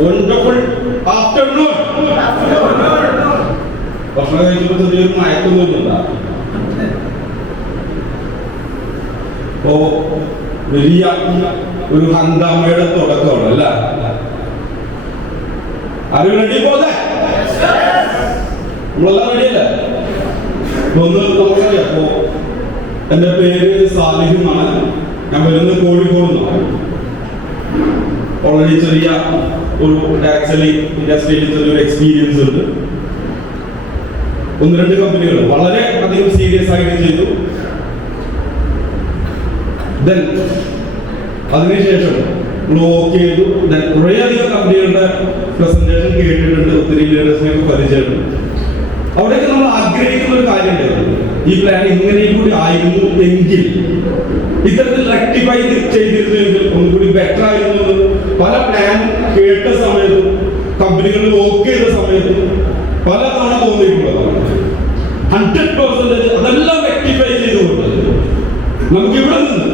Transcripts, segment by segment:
Wonderful afternoon ഭക്ഷണം കഴിച്ചപ്പോൾ ചെറിയൊരു മയക്കൊന്നുമില്ല അപ്പോ വലിയ ഒരു ഹന്താമയുടെ തുടക്കമാണ് അല്ല? ആരും റെഡി പോലെ നമ്മളെല്ലാം റെഡിയല്ല ഒന്ന് നമുക്കറിയാം അപ്പോ എന്റെ പേര് സാലിഹുമാണ്. ഞാൻ വരുന്നത് കോഴിക്കോട് നിന്നാണ്. ഓൾറെഡി ചെറിയ ഒരു ആക്ച്വലി ഇൻഡസ്ട്രിയിൽ ചെറിയൊരു എക്സ്പീരിയൻസ് ഉണ്ട്. ഒന്ന് രണ്ട് കമ്പനികൾ വളരെ അധികം സീരിയസ് ആയിട്ട് ചെയ്തു. ദെൻ അതിനുശേഷം ബ്ലോക്ക് ചെയ്തു. ദെൻ കുറേയധികം കമ്പനികളുടെ പ്രസന്റേഷൻ കേട്ടിട്ടുണ്ട്. ഒത്തിരി ലീഡേഴ്സിനെയൊക്കെ പരിചയമുണ്ട്. അവിടെയൊക്കെ നമ്മൾ ആഗ്രഹിക്കുന്ന ഒരു കാര്യമുണ്ടായിരുന്നു ഈ പ്ലാൻ ഇങ്ങനെയും കൂടി ആയിരുന്നു എങ്കിൽ ഇത്തരത്തിൽ റെക്ടിഫൈ ചെയ്തിരുന്നെങ്കിൽ ഒന്നുകൂടി ബെറ്റർ ആയിരുന്നു പല പ്ലാൻ കേട്ട സമയത്തും കമ്പനികളിൽ വർക്ക് ചെയ്ത സമയത്തും പല തവണ തോന്നിയിട്ടുള്ളതാണ് ഹൺഡ്രഡ് പെർസെന്റേജ് അതെല്ലാം റെക്ടിഫൈ ചെയ്തുകൊണ്ട് നമുക്ക് ഇവിടെ നിന്ന്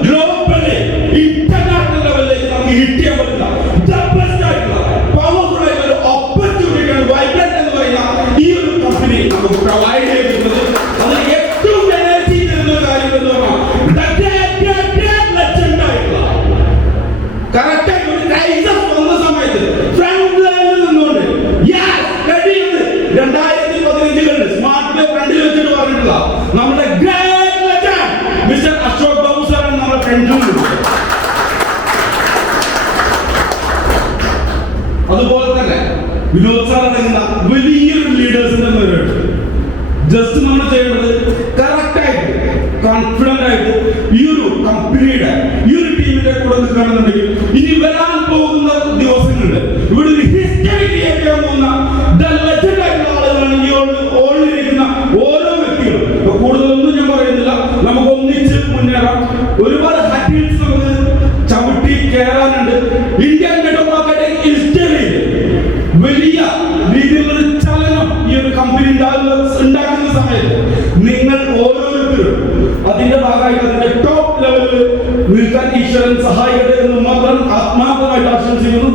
വിനോദ് സാർ അടങ്ങുന്ന വലിയൊരു ലീഡേഴ്സിന്റെ നേരിട്ട് ജസ്റ്റ് നമ്മൾ ചെയ്യേണ്ടത് കറക്റ്റ് ആയിട്ട് കോൺഫിഡന്റ് ആയിട്ട് ഈ ഒരു കമ്പനിയുടെ ഈ ഒരു ടീമിന്റെ കൂടെ നിൽക്കുകയാണെന്നുണ്ടെങ്കിൽ ഇനി വരാൻ പോകുന്ന ദിവസങ്ങളിൽ ഇവിടെ ഒരു ഹിസ്റ്ററി ക്രിയേറ്റ് ചെയ്യാൻ പോകുന്ന ആളുകളാണ് ഈ ഓളിരിക്കുന്ന ഓരോ വ്യക്തികളും. കൂടുതലൊന്നും ഞാൻ പറയുന്നില്ല. നമുക്ക് ഒന്നിച്ച് മുന്നേറാം. ഒരുപാട് ഹറ്റിൽസ് നമുക്ക് ചവിട്ടി കയറാനുണ്ട് ഇന്ത്യൻ ഉണ്ടാകുന്ന ഉണ്ടാക്കുന്ന സമയത്ത് നിങ്ങൾ ഓരോരുത്തരും അതിന്റെ ഭാഗമായിട്ട് അതിന്റെ ടോപ്പ് ലെവലിൽ നിൽക്കാൻ ഈശ്വരൻ സഹായിക്കട്ടെ എന്ന് മാത്രം ആത്മാർത്ഥമായിട്ട് ആശംസിക്കുന്നു.